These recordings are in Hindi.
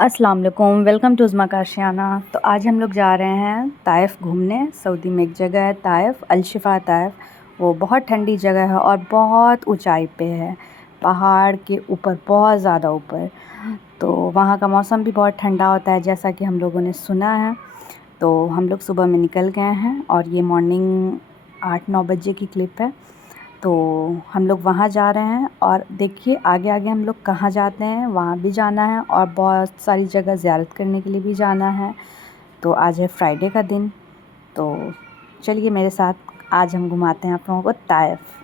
अस्सलाम वालेकुम, वेलकम टू उज़्मा काशियाना। तो आज हम लोग जा रहे हैं ताइफ़ घूमने। सऊदी में एक जगह है ताइफ़, अल-शिफ़ा ताइफ़। वो बहुत ठंडी जगह है और बहुत ऊंचाई पे है, पहाड़ के ऊपर, बहुत ज़्यादा ऊपर। तो वहाँ का मौसम भी बहुत ठंडा होता है, जैसा कि हम लोगों ने सुना है। तो हम लोग सुबह में निकल गए हैं और ये मॉर्निंग 8-9 बजे की क्लिप है। तो हम लोग वहाँ जा रहे हैं और देखिए आगे आगे हम लोग कहाँ जाते हैं, वहाँ भी जाना है और बहुत सारी जगह ज़ियारत करने के लिए भी जाना है। तो आज है फ्राइडे का दिन, तो चलिए मेरे साथ, आज हम घुमाते हैं आप लोगों को ताइफ़।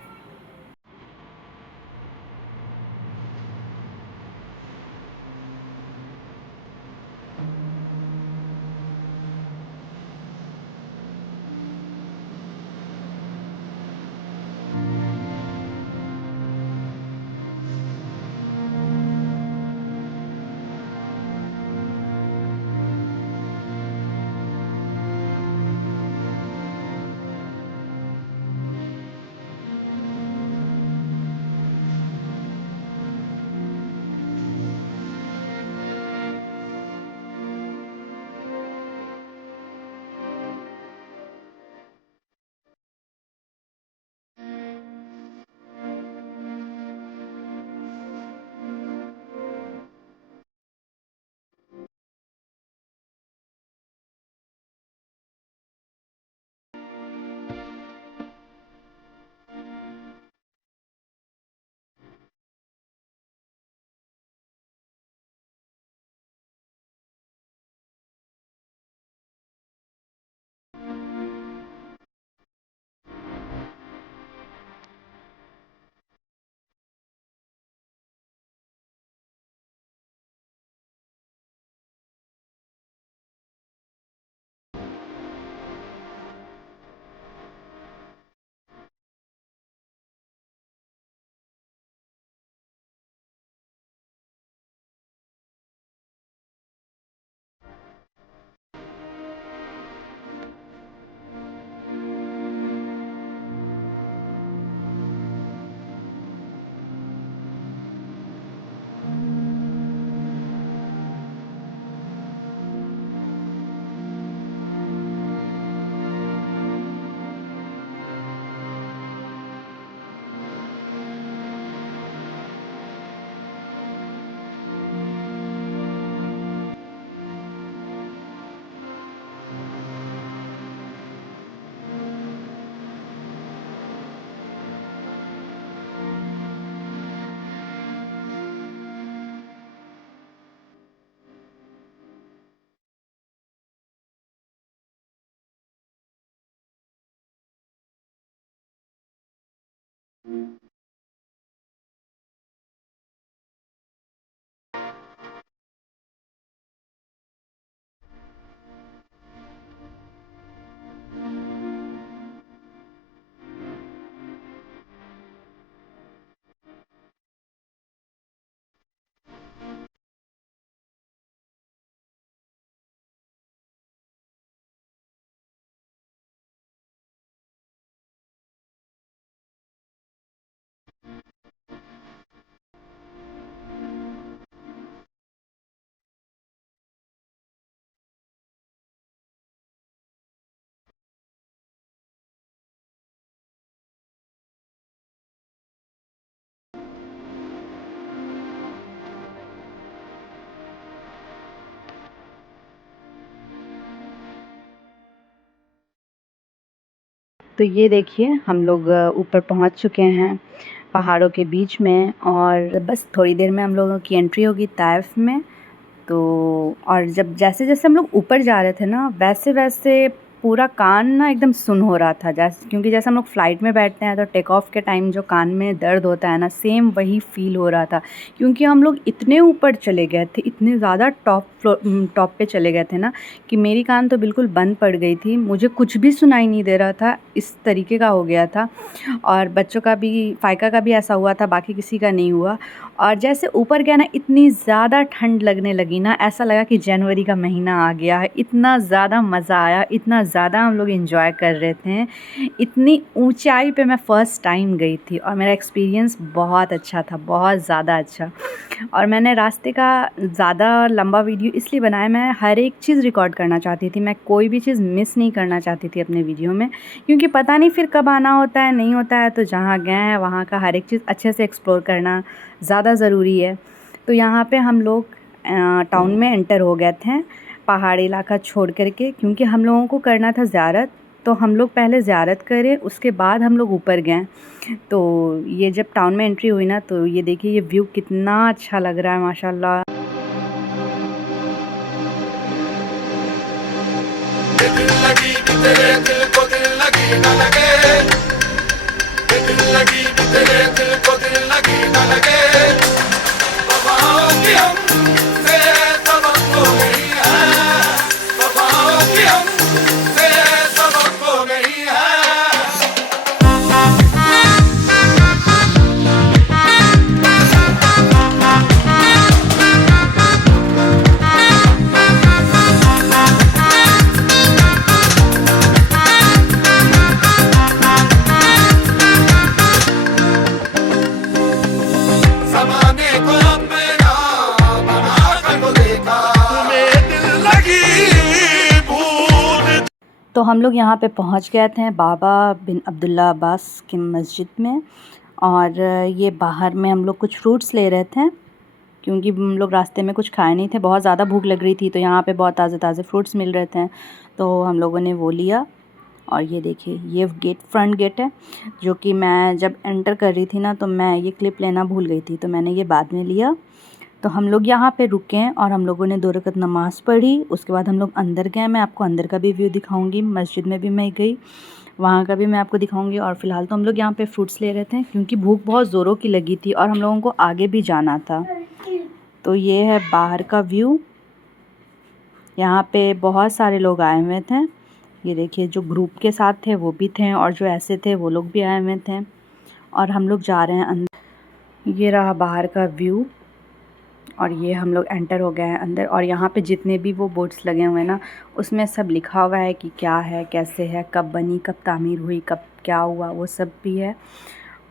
तो ये देखिए हम लोग ऊपर पहुंच चुके हैं पहाड़ों के बीच में, और बस थोड़ी देर में हम लोगों की एंट्री होगी ताइफ़ में। तो और जब जैसे-जैसे हम लोग ऊपर जा रहे थे ना, वैसे-वैसे पूरा कान ना एकदम सुन हो रहा था। क्योंकि जैसे हम लोग फ़्लाइट में बैठते हैं तो टेक ऑफ के टाइम जो कान में दर्द होता है ना, सेम वही फ़ील हो रहा था। क्योंकि हम लोग इतने ऊपर चले गए थे, इतने ज़्यादा टॉप पे चले गए थे ना, कि मेरी कान तो बिल्कुल बंद पड़ गई थी। मुझे कुछ भी सुनाई नहीं दे रहा था, इस तरीके का हो गया था। और बच्चों का भी, फ़ाइका का भी ऐसा हुआ था, बाकी किसी का नहीं हुआ। और जैसे ऊपर गया ना, इतनी ज़्यादा ठंड लगने लगी ना, ऐसा लगा कि जनवरी का महीना आ गया है। इतना ज़्यादा मज़ा आया, इतना ज़्यादा हम लोग एंजॉय कर रहे थे। इतनी ऊंचाई पे मैं फ़र्स्ट टाइम गई थी और मेरा एक्सपीरियंस बहुत अच्छा था, बहुत ज़्यादा अच्छा। और मैंने रास्ते का ज़्यादा लंबा वीडियो इसलिए बनाया, मैं हर एक चीज़ रिकॉर्ड करना चाहती थी, मैं कोई भी चीज़ मिस नहीं करना चाहती थी अपने वीडियो में, क्योंकि पता नहीं फिर कब आना होता है, नहीं होता है। तो जहाँ गए हैं वहाँ का हर एक चीज़ अच्छे से एक्सप्लोर करना ज़्यादा ज़रूरी है। तो यहाँ पे हम लोग टाउन में एंटर हो गए थे, पहाड़ी इलाका छोड़ कर के, क्योंकि हम लोगों को करना था ज़ियारत। तो हम लोग पहले ज़ियारत करें, उसके बाद हम लोग ऊपर गए। तो ये जब टाउन में एंट्री हुई ना, तो ये देखिए ये व्यू कितना अच्छा लग रहा है माशाल्लाह। दिल लगी तेरे दिल को दिल लगी ना लगे, दिल लगी तेरे दिल को दिल लगी ना लगे, वफाओं की हमसे सबक हो गई है, वफाओं की हमसे सबक हो गई है। तो हम लोग यहाँ पे पहुँच गए थे बाबा बिन अब्दुल्ला अब्बास की मस्जिद में। और ये बाहर में हम लोग कुछ फ्रूट्स ले रहे थे, क्योंकि हम लोग रास्ते में कुछ खाए नहीं थे, बहुत ज़्यादा भूख लग रही थी। तो यहाँ पे बहुत ताज़े ताज़े फ्रूट्स मिल रहे थे, तो हम लोगों ने वो लिया। और ये देखिए ये गेट, फ्रंट गेट है, जो कि मैं जब एंटर कर रही थी ना, तो मैं ये क्लिप लेना भूल गई थी, तो मैंने ये बाद में लिया। तो हम लोग यहाँ पे रुके और हम लोगों ने 2 रकत नमाज़ पढ़ी। उसके बाद हम लोग अंदर गए, मैं आपको अंदर का भी व्यू दिखाऊंगी, मस्जिद में भी मैं गई, वहाँ का भी मैं आपको दिखाऊंगी। और फ़िलहाल तो हम लोग यहाँ पे फ्रूट्स ले रहे थे, क्योंकि भूख बहुत ज़ोरों की लगी थी और हम लोगों को आगे भी जाना था। तो ये है बाहर का व्यू, यहाँ पे बहुत सारे लोग आए हुए थे। ये देखिए जो ग्रुप के साथ थे वो भी थे, और जो ऐसे थे वो लोग भी आए हुए थे। और हम लोग जा रहे हैं अंदर। ये रहा बाहर का व्यू, और ये हम लोग एंटर हो गए हैं अंदर। और यहाँ पे जितने भी वो बोर्ड्स लगे हुए हैं ना, उसमें सब लिखा हुआ है कि क्या है, कैसे है, कब बनी, कब तामीर हुई, कब क्या हुआ, वो सब भी है।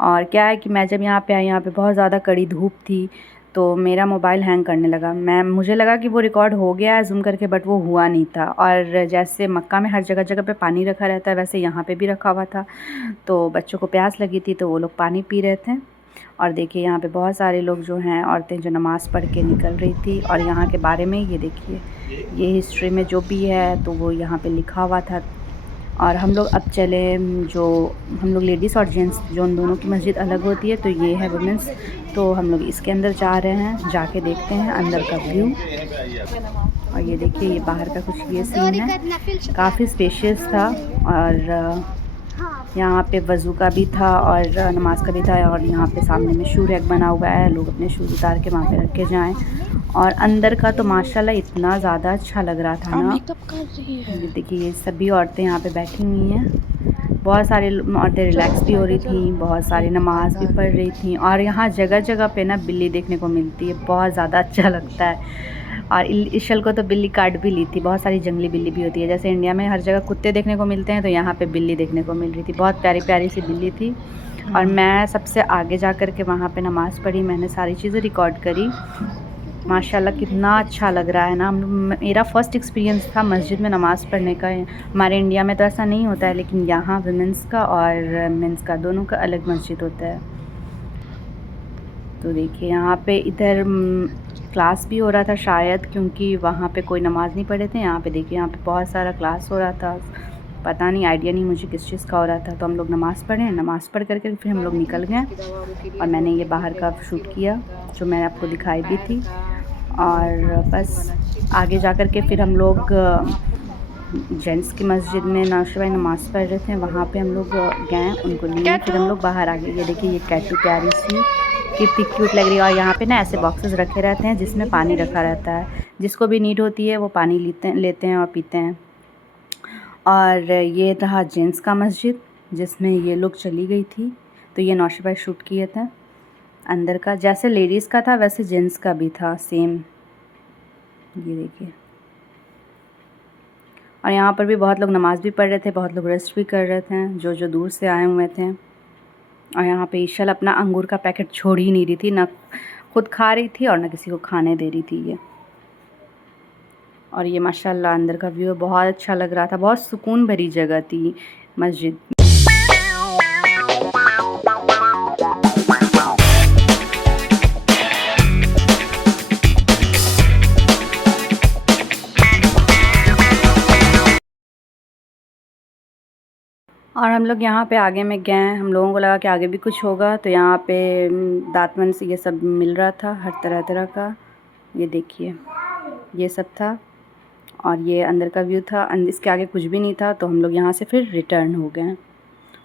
और क्या है कि मैं जब यहाँ पे आई, यहाँ पे बहुत ज़्यादा कड़ी धूप थी, तो मेरा मोबाइल हैंग करने लगा। मुझे लगा कि वो रिकॉर्ड हो गया है ज़ूम करके, बट वो हुआ नहीं था। और जैसे मक्का में हर जगह जगह पे पानी रखा रहता है, वैसे यहाँ पे भी रखा हुआ था। तो बच्चों को प्यास लगी थी, तो वो लोग पानी पी रहे थे। और देखिए यहाँ पे बहुत सारे लोग जो हैं, औरतें जो नमाज़ पढ़ के निकल रही थी। और यहाँ के बारे में ये देखिए, ये हिस्ट्री में जो भी है तो वो यहाँ पे लिखा हुआ था। और हम लोग अब चले, जो हम लोग लेडीज़ और जेंट्स, जो उन दोनों की मस्जिद अलग होती है, तो ये है वुमेंस। तो हम लोग इसके अंदर जा रहे हैं, जाके देखते हैं अंदर का व्यू। और ये देखिए ये बाहर का कुछ ये सीन है, काफ़ी स्पेशियस था। और यहाँ पे वज़ू का भी था और नमाज का भी था। और यहाँ पे सामने में शू रैक बना हुआ है, लोग अपने शूज़ उतार के वहाँ पे रख के जाएँ। और अंदर का तो माशाल्लाह इतना ज़्यादा अच्छा लग रहा था ना। ये देखिए ये सभी औरतें यहाँ पे बैठी हुई हैं, बहुत सारी औरतें रिलैक्स भी हो रही थी, बहुत सारी नमाज भी पढ़ रही थी। और यहाँ जगह जगह पे ना बिल्ली देखने को मिलती है, बहुत ज़्यादा अच्छा लगता है। और इशल को तो बिल्ली काट भी ली थी, बहुत सारी जंगली बिल्ली भी होती है। जैसे इंडिया में हर जगह कुत्ते देखने को मिलते हैं, तो यहाँ पे बिल्ली देखने को मिल रही थी, बहुत प्यारी प्यारी सी बिल्ली थी। और मैं सबसे आगे जा कर के वहाँ पे नमाज़ पढ़ी, मैंने सारी चीज़ें रिकॉर्ड करी। माशाल्लाह कितना अच्छा लग रहा है ना। मेरा फ़र्स्ट एक्सपीरियंस था मस्जिद में नमाज़ पढ़ने का। हमारे इंडिया में तो ऐसा नहीं होता है, लेकिन यहाँ वुमेंस का और मेंस का दोनों का अलग मस्जिद होता है। तो देखिए यहाँ पे इधर क्लास भी हो रहा था शायद, क्योंकि वहाँ पे कोई नमाज़ नहीं पढ़े थे। यहाँ पे देखिए यहाँ पे बहुत सारा क्लास हो रहा था, पता नहीं, आइडिया नहीं मुझे किस चीज़ का हो रहा था। तो हम लोग नमाज़ पढ़े, नमाज़ पढ़ करके फिर हम लोग निकल गए। और मैंने ये बाहर का शूट किया, जो मैंने आपको दिखाई भी थी। और बस आगे जा कर के फिर हम लोग जेंट्स की मस्जिद में नौशे भाई नमाज़ पढ़ रहे थे, वहाँ पे हम लोग गए, उनको लिए, फिर हम लोग बाहर आ गए। ये देखिए ये कैटू प्यारी सी कितनी क्यूट लग रही है। और यहाँ पे ना ऐसे बॉक्सेस रखे रहते हैं जिसमें पानी रखा रहता है, जिसको भी नीड होती है वो पानी लेते हैं और पीते हैं। और ये रहा जेंट्स का मस्जिद, जिसमें ये लोग चली गई थी, तो ये नौशे भाई शूट किए थे। अंदर का जैसे लेडीज़ का था वैसे जेंट्स का भी था सेम। ये देखिए। और यहाँ पर भी बहुत लोग नमाज़ भी पढ़ रहे थे, बहुत लोग रेस्ट भी कर रहे थे, जो जो दूर से आए हुए थे। और यहाँ पे ईशल अपना अंगूर का पैकेट छोड़ ही नहीं रही थी, ना खुद खा रही थी और ना किसी को खाने दे रही थी ये। और ये माशाल्लाह अंदर का व्यू बहुत अच्छा लग रहा था, बहुत सुकून भरी जगह थी मस्जिद। और हम लोग यहाँ पे आगे में गए, हम लोगों को लगा कि आगे भी कुछ होगा, तो यहाँ पे दातवन से ये सब मिल रहा था, हर तरह तरह का। ये देखिए, ये सब था और ये अंदर का व्यू था। इसके आगे कुछ भी नहीं था, तो हम लोग यहाँ से फिर रिटर्न हो गए।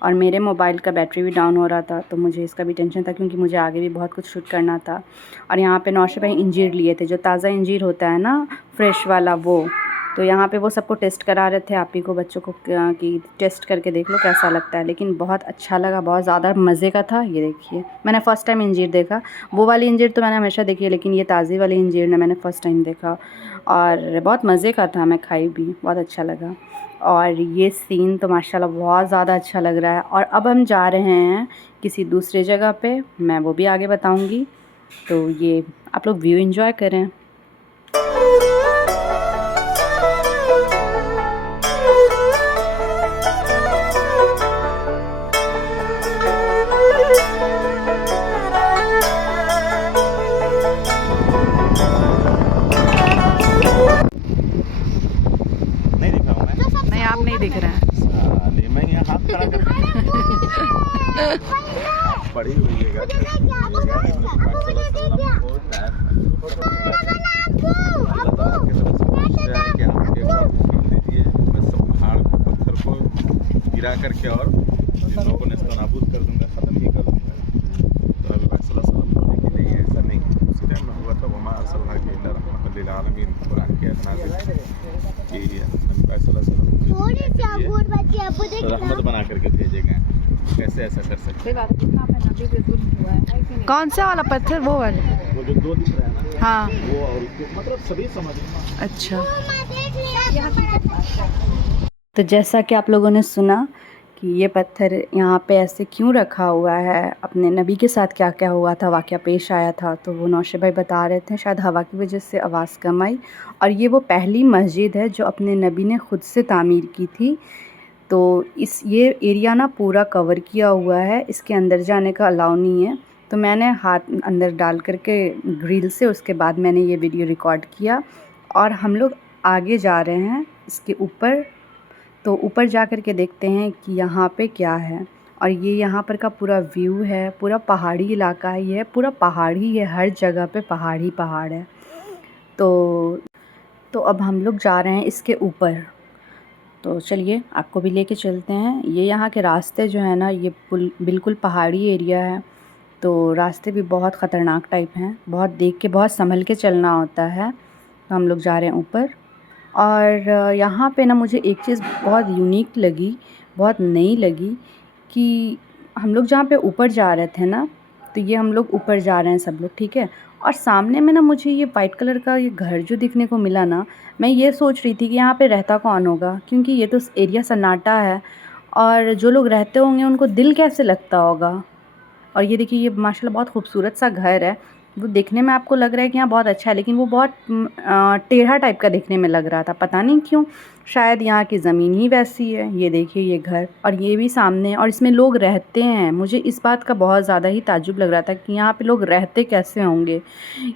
और मेरे मोबाइल का बैटरी भी डाउन हो रहा था, तो मुझे इसका भी टेंशन था क्योंकि मुझे आगे भी बहुत कुछ शूट करना था। और यहाँ पे नौशे भाई इंजीर लिए थे, जो ताज़ा इंजीर होता है ना, फ्रेश वाला, वो तो यहाँ पे वो सबको टेस्ट करा रहे थे, आप ही को, बच्चों को, कि टेस्ट करके देख लो कैसा लगता है। लेकिन बहुत अच्छा लगा, बहुत ज़्यादा मज़े का था। ये देखिए, मैंने फ़र्स्ट टाइम इंजीर देखा। वो वाली इंजीर तो मैंने हमेशा देखी है, लेकिन ये ताज़ी वाली इंजीर ने मैंने फ़र्स्ट टाइम देखा और बहुत मज़े का था, मैं खाई भी, बहुत अच्छा लगा। और ये सीन तो माशाल्लाह बहुत ज़्यादा अच्छा लग रहा है। और अब हम जा रहे हैं किसी दूसरे जगह पे, मैं वो भी आगे बताऊंगी। तो ये आप लोग व्यू एंजॉय करें। नहीं दिखा हूँ मैं। नहीं, आप नहीं दिख रहे हैं। साले, मैं यहाँ हाथ खड़ा करके पड़ी हुई है गिरा करके और जिन लोगों को नेस्तनाबूद कर दूंगा, ख़त्म ही कर दूंगा। तो अभी फैसला बोले कि नहीं, ऐसा नहीं। उसी टाइम में हुआ था वमा अरसलना के इल्ला रहमतल लिल आलमीन, कुरान के नाज़िल कि नबी फैसला रहमत बना करके भेजे गए। कैसे ऐसा कर सकते हैं? कौन सा वाला पत्थर? वो वाला, वो जो दो दिख रहा है ना, हाँ, वो और मतलब सभी समझ में। अच्छा। तो जैसा कि आप लोगों ने सुना कि ये पत्थर यहाँ पे ऐसे क्यों रखा हुआ है, अपने नबी के साथ क्या क्या हुआ था, वाक़या पेश आया था, तो वो नौशे भाई बता रहे थे, शायद हवा की वजह से आवाज़ कम आई। और ये वो पहली मस्जिद है जो अपने नबी ने ख़ुद से तामीर की थी। तो ये एरिया ना पूरा कवर किया हुआ है, इसके अंदर जाने का अलाउ नहीं है। तो मैंने हाथ अंदर डाल करके ग्रिल से, उसके बाद मैंने ये वीडियो रिकॉर्ड किया। और हम लोग आगे जा रहे हैं इसके ऊपर, तो ऊपर जा कर के देखते हैं कि यहाँ पे क्या है। और ये यहाँ पर का पूरा व्यू है, पूरा पहाड़ी इलाका है, ये पूरा पहाड़ी है, हर जगह पे पहाड़ी पहाड़ है। तो अब हम लोग जा रहे हैं इसके ऊपर, तो चलिए आपको भी लेके चलते हैं। ये यहाँ के रास्ते जो है ना, ये बिल्कुल पहाड़ी एरिया है, तो रास्ते भी बहुत ख़तरनाक टाइप हैं, बहुत देख के, बहुत संभल के चलना होता है। तो हम लोग जा रहे हैं ऊपर। और यहाँ पे ना मुझे एक चीज़ बहुत यूनिक लगी, बहुत नई लगी, कि हम लोग जहाँ पे ऊपर जा रहे थे ना, तो ये हम लोग ऊपर जा रहे हैं सब लोग, ठीक है। और सामने में ना मुझे ये वाइट कलर का ये घर जो दिखने को मिला ना, मैं ये सोच रही थी कि यहाँ पे रहता कौन होगा, क्योंकि ये तो एरिया सन्नाटा है और जो लोग रहते होंगे उनको दिल कैसे लगता होगा। और ये देखिए, ये माशाल्लाह बहुत खूबसूरत सा घर है। वो देखने में आपको लग रहा है कि यहाँ बहुत अच्छा है, लेकिन वो बहुत टेढ़ा टाइप का देखने में लग रहा था, पता नहीं क्यों, शायद यहाँ की ज़मीन ही वैसी है। ये देखिए ये घर, और ये भी सामने, और इसमें लोग रहते हैं। मुझे इस बात का बहुत ज़्यादा ही ताज्जुब लग रहा था कि यहाँ पे लोग रहते कैसे होंगे,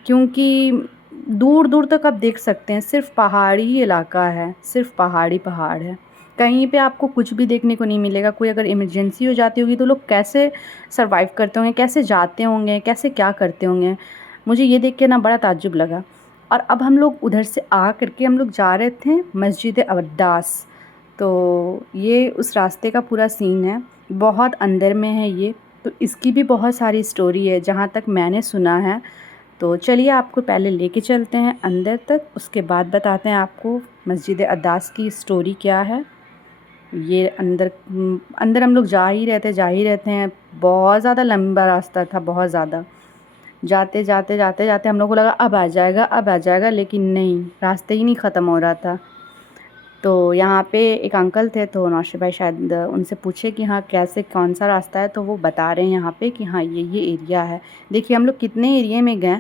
क्योंकि दूर दूर तक आप देख सकते हैं सिर्फ पहाड़ी ही इलाका है, सिर्फ पहाड़ी पहाड़ है, कहीं पे आपको कुछ भी देखने को नहीं मिलेगा। कोई अगर इमरजेंसी हो जाती होगी तो लोग कैसे सरवाइव करते होंगे, कैसे जाते होंगे, कैसे क्या करते होंगे। मुझे ये देख के ना बड़ा ताज्जुब लगा। और अब हम लोग उधर से आ करके हम लोग जा रहे थे मस्जिद अब्बास। तो ये उस रास्ते का पूरा सीन है, बहुत अंदर में है ये। तो इसकी भी बहुत सारी स्टोरी है जहाँ तक मैंने सुना है। तो चलिए आपको पहले लेके चलते हैं अंदर तक, उसके बाद बताते हैं आपको मस्जिद अब्बास की स्टोरी क्या है। ये अंदर हम लोग जा ही रहते हैं, बहुत ज़्यादा लंबा रास्ता था, बहुत ज़्यादा। जाते जाते जाते जाते हम लोग को लगा अब आ जाएगा, अब आ जाएगा, लेकिन नहीं, रास्ते ही नहीं ख़त्म हो रहा था। तो यहाँ पे एक अंकल थे, तो नौशे भाई शायद उनसे पूछे कि हाँ कैसे, कौन सा रास्ता है, तो वो बता रहे हैं यहाँ पे कि हाँ ये एरिया है। देखिए हम लोग कितने एरिया में गए,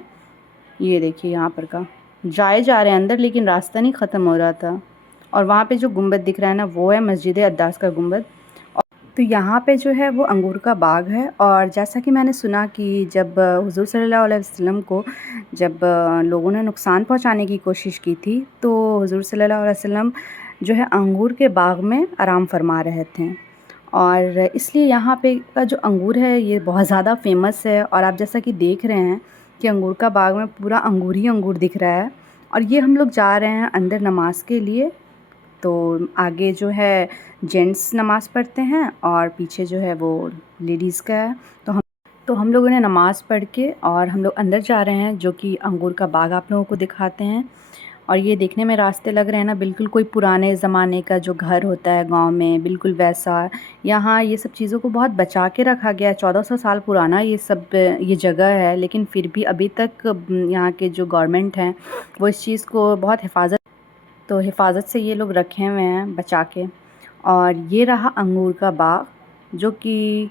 ये देखिए यहाँ पर का जाए जा रहे हैं अंदर, लेकिन रास्ता नहीं ख़त्म हो रहा था। और वहाँ पे जो गुंबद दिख रहा है ना, वो है मस्जिद अद्दास का गुंबद। तो यहाँ पे जो है वो अंगूर का बाग है। और जैसा कि मैंने सुना कि जब हुज़ूर सल्लल्लाहु अलैहि वसल्लम को जब लोगों ने नुकसान पहुँचाने की कोशिश की थी, तो हुज़ूर सल्लल्लाहु अलैहि वसल्लम जो है अंगूर के बाग में आराम फरमा रहे थे। और इसलिए यहाँ पे का जो अंगूर है ये बहुत ज़्यादा फेमस है। और आप जैसा कि देख रहे हैं कि अंगूर का बाग में पूरा अंगूर ही अंगूर दिख रहा है। और ये हम लोग जा रहे हैं अंदर नमाज़ के लिए। तो आगे जो है जेंट्स नमाज़ पढ़ते हैं और पीछे जो है वो लेडीज़ का है। तो हम लोगों ने नमाज़ पढ़ के और हम लोग अंदर जा रहे हैं, जो कि अंगूर का बाग आप लोगों को दिखाते हैं। और ये देखने में रास्ते लग रहे हैं ना, बिल्कुल कोई पुराने ज़माने का जो घर होता है गांव में, बिल्कुल वैसा। यहाँ ये सब चीज़ों को बहुत बचा के रखा गया है। 1400 साल पुराना ये जगह है, लेकिन फिर भी अभी तक यहाँ के जो गवर्नमेंट हैं वो इस चीज़ को बहुत हिफाजत से ये लोग रखे हुए हैं बचा के। और ये रहा अंगूर का बाग, जो कि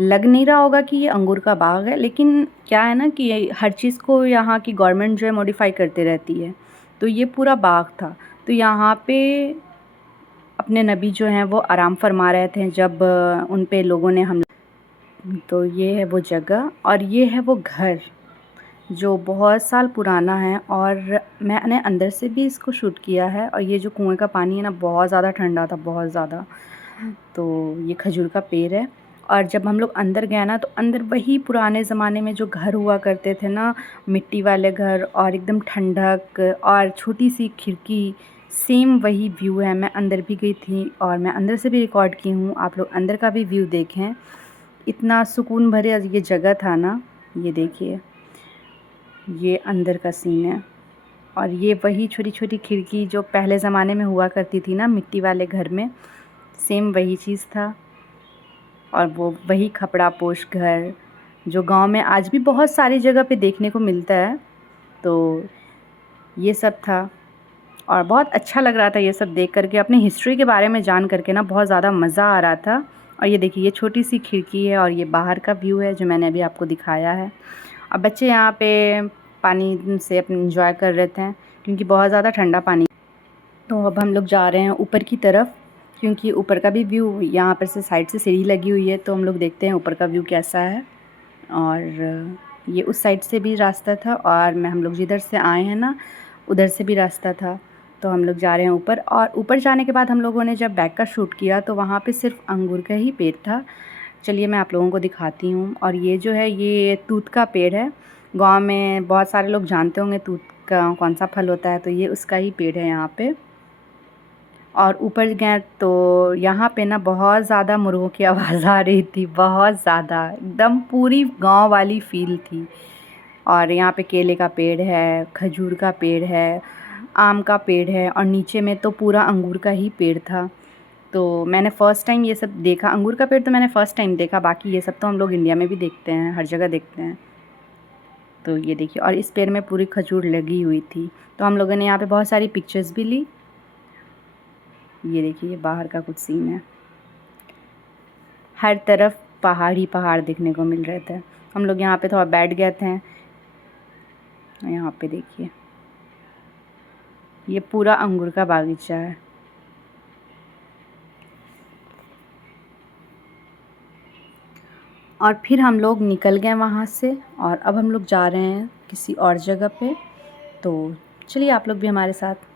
लग नहीं रहा होगा कि ये अंगूर का बाग है, लेकिन क्या है ना कि हर चीज़ को यहाँ की गवर्नमेंट जो है मॉडिफाई करते रहती है। तो ये पूरा बाग था। तो यहाँ पे अपने नबी जो हैं वो आराम फरमा रहे थे जब उन पे लोगों ने हमला। तो ये है वो जगह और ये है वो घर जो बहुत साल पुराना है। और मैंने अंदर से भी इसको शूट किया है। और ये जो कुएं का पानी है ना, बहुत ज़्यादा ठंडा था, बहुत ज़्यादा। तो ये खजूर का पेड़ है। और जब हम लोग अंदर गए ना, तो अंदर वही पुराने ज़माने में जो घर हुआ करते थे ना, मिट्टी वाले घर, और एकदम ठंडक और छोटी सी खिड़की, सेम वही व्यू है। मैं अंदर भी गई थी और मैं अंदर से भी रिकॉर्ड की हूँ। आप लोग अंदर का भी व्यू देखें, इतना सुकून भरे ये जगह था ना। ये देखिए, ये अंदर का सीन है। और ये वही छोटी छोटी खिड़की जो पहले ज़माने में हुआ करती थी ना मिट्टी वाले घर में, सेम वही चीज़ था। और वो वही खपड़ा पोश घर जो गांव में आज भी बहुत सारी जगह पे देखने को मिलता है। तो ये सब था और बहुत अच्छा लग रहा था ये सब देख करके, अपनी हिस्ट्री के बारे में जान करके ना बहुत ज़्यादा मज़ा आ रहा था। और ये देखिए, ये छोटी सी खिड़की है और ये बाहर का व्यू है जो मैंने अभी आपको दिखाया है। अब बच्चे यहाँ पे पानी से अपने इंजॉय कर रहे थे क्योंकि बहुत ज़्यादा ठंडा पानी। तो अब हम लोग जा रहे हैं ऊपर की तरफ, क्योंकि ऊपर का भी व्यू, यहाँ पर से साइड से सीढ़ी लगी हुई है, तो हम लोग देखते हैं ऊपर का व्यू कैसा है। और ये उस साइड से भी रास्ता था और हम लोग जिधर से आए हैं ना, उधर से भी रास्ता था। तो हम लोग जा रहे हैं ऊपर। और ऊपर जाने के बाद हम लोगों ने जब बैक का शूट किया तो वहाँ पे सिर्फ अंगूर का ही पेड़ था। चलिए मैं आप लोगों को दिखाती हूँ। और ये जो है ये तूत का पेड़ है। गांव में बहुत सारे लोग जानते होंगे तूत का कौन सा फल होता है, तो ये उसका ही पेड़ है यहाँ पे। और ऊपर गए तो यहाँ पे ना बहुत ज़्यादा मुर्गों की आवाज़ आ रही थी, बहुत ज़्यादा, एकदम पूरी गांव वाली फ़ील थी। और यहाँ पे केले का पेड़ है, खजूर का पेड़ है, आम का पेड़ है, और नीचे में तो पूरा अंगूर का ही पेड़ था। तो मैंने फ़र्स्ट टाइम ये सब देखा, अंगूर का पेड़ तो मैंने फ़र्स्ट टाइम देखा। बाकी ये सब तो हम लोग इंडिया में भी देखते हैं, हर जगह देखते हैं। तो ये देखिए, और इस पेड़ में पूरी खजूर लगी हुई थी। तो हम लोगों ने यहाँ पे बहुत सारी पिक्चर्स भी ली। ये देखिए, ये बाहर का कुछ सीन है। हर तरफ पहाड़ ही पहाड़ देखने को मिल रहे थे। हम लोग यहाँ पे थोड़ा बैठ गए थे। यहाँ पे देखिए, ये पूरा अंगूर का बागीचा है। और फिर हम लोग निकल गए वहाँ से और अब हम लोग जा रहे हैं किसी और जगह पे। तो चलिए आप लोग भी हमारे साथ।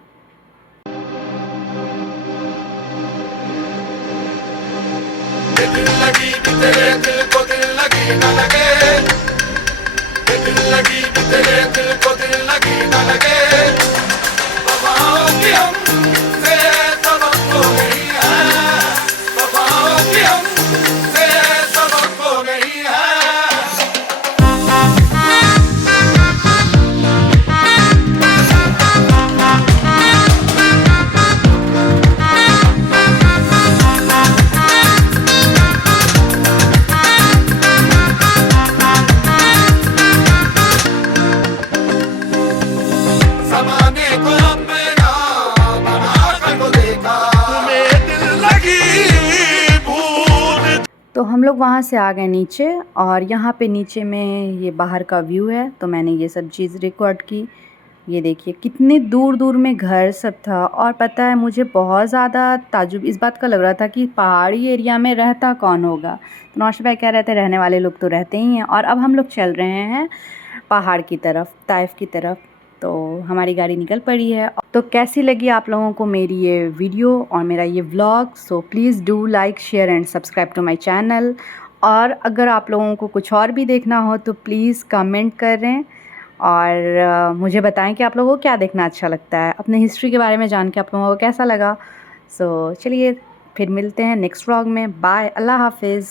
दिल लगी भी तेरे दिल को दिल लगी न लगे, दिल लगी भी तेरे दिल को दिल लगी न लगे। वफाओं की हमसे तवक्को नहीं है, वफाओं की हमसे तवक्को नहीं है। तो हम लोग वहाँ से आ गए नीचे, और यहाँ पे नीचे में ये बाहर का व्यू है, तो मैंने ये सब चीज़ रिकॉर्ड की। ये देखिए कितनी दूर दूर में घर सब था। और पता है मुझे बहुत ज़्यादा ताज्जुब इस बात का लग रहा था कि पहाड़ी एरिया में रहता कौन होगा। तो नौशा भाई कह रहे थे रहने वाले लोग तो रहते ही हैं। और अब हम लोग चल रहे हैं पहाड़ की तरफ, ताइफ की तरफ। तो हमारी गाड़ी निकल पड़ी है। तो कैसी लगी आप लोगों को मेरी ये वीडियो और मेरा ये vlog? So please do like, share and subscribe to my channel. और अगर आप लोगों को कुछ और भी देखना हो तो प्लीज़ कमेंट करें, और मुझे बताएं कि आप लोगों को क्या देखना अच्छा लगता है। अपने हिस्ट्री के बारे में जान के आप लोगों को कैसा लगा? सो चलिए फिर मिलते हैं नेक्स्ट व्लॉग में। बाय, अल्लाह हाफिज़।